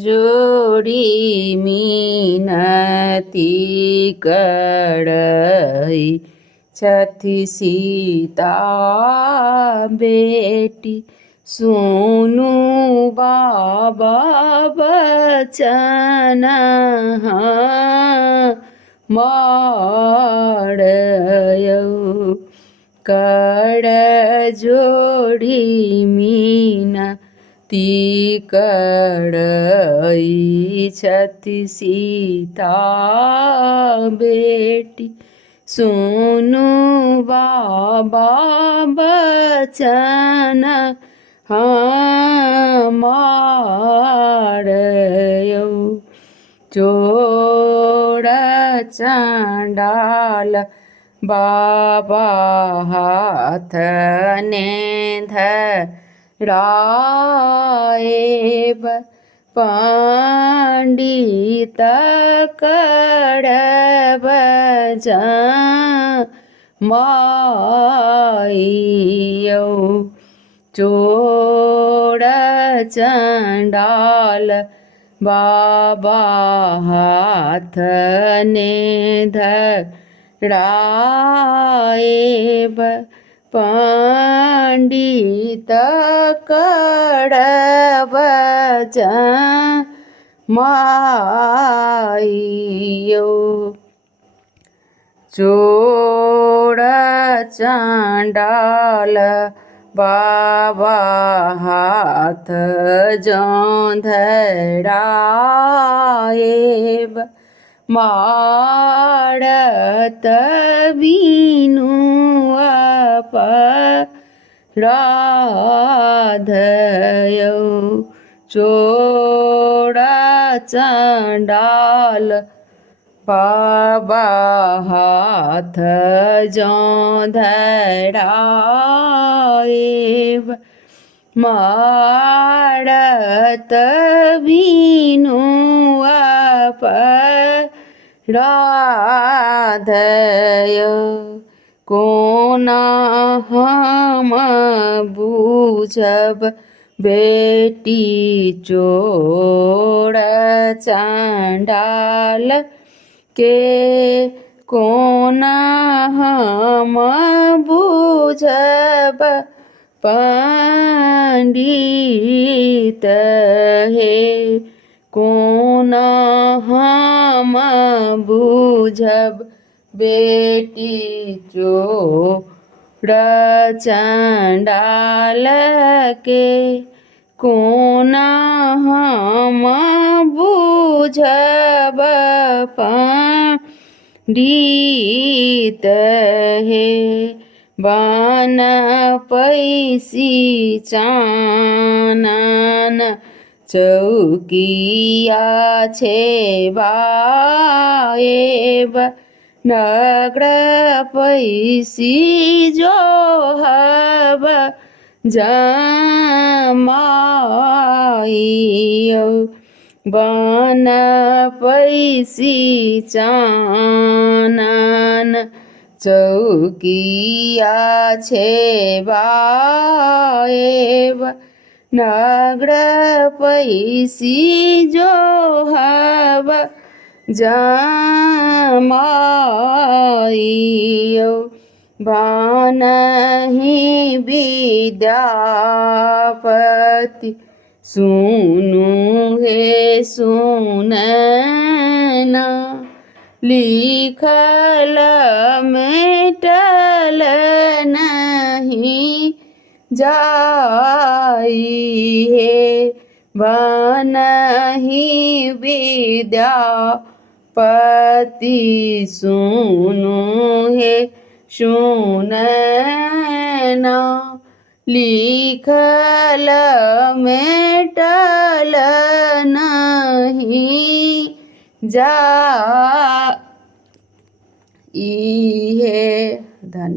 કરજોડી મિનતી કળઈ છથી સીતા બેટી સુનું બાબા બચન મળ્યું કરજોડી મિનતી કળઈ છથી સીતા બેટી સુનું બાબા બચન મળ્યું ચોર ચંડાલ બાબા હાથને ધરાએ પંડિત કડબ જમાયું ચોર ચંડાલ બાબા હાથને ધરાએ પંડિત કડબ જમાયું ચોર ચંડાલ બાબા હાથ જોંધળાએ માળત બીનું અપરાધયું ચોર ચંડાલ બાબા હાથ જોંધળાએ માળત બીનું અપરાધયું કોના હમ બૂઝબ બેટી ચોર ચંડાલ કે કોના હમ બૂઝબ પંડિત હે કોના હમ બૂઝબ બેટી ચોર ચંડાલ કે કોના હમ બૂઝબ પંડિત હે બન પૈસી ચાનન ચૌકિયા છે બાએબ નગર પૈસી જોહબ જમાયો બન પૈસી ચાનન ચૌકિયા છે બાએબ નગર પૈસી જોહબ જમાયો ભાનહી વિદ્યાપતિ સુનું હે સુનના लिखल मेटल नहीं जाई है बनही विद्यापति सुनु है सुनना लिखल मेटल नहीं जा है धन्यवाद।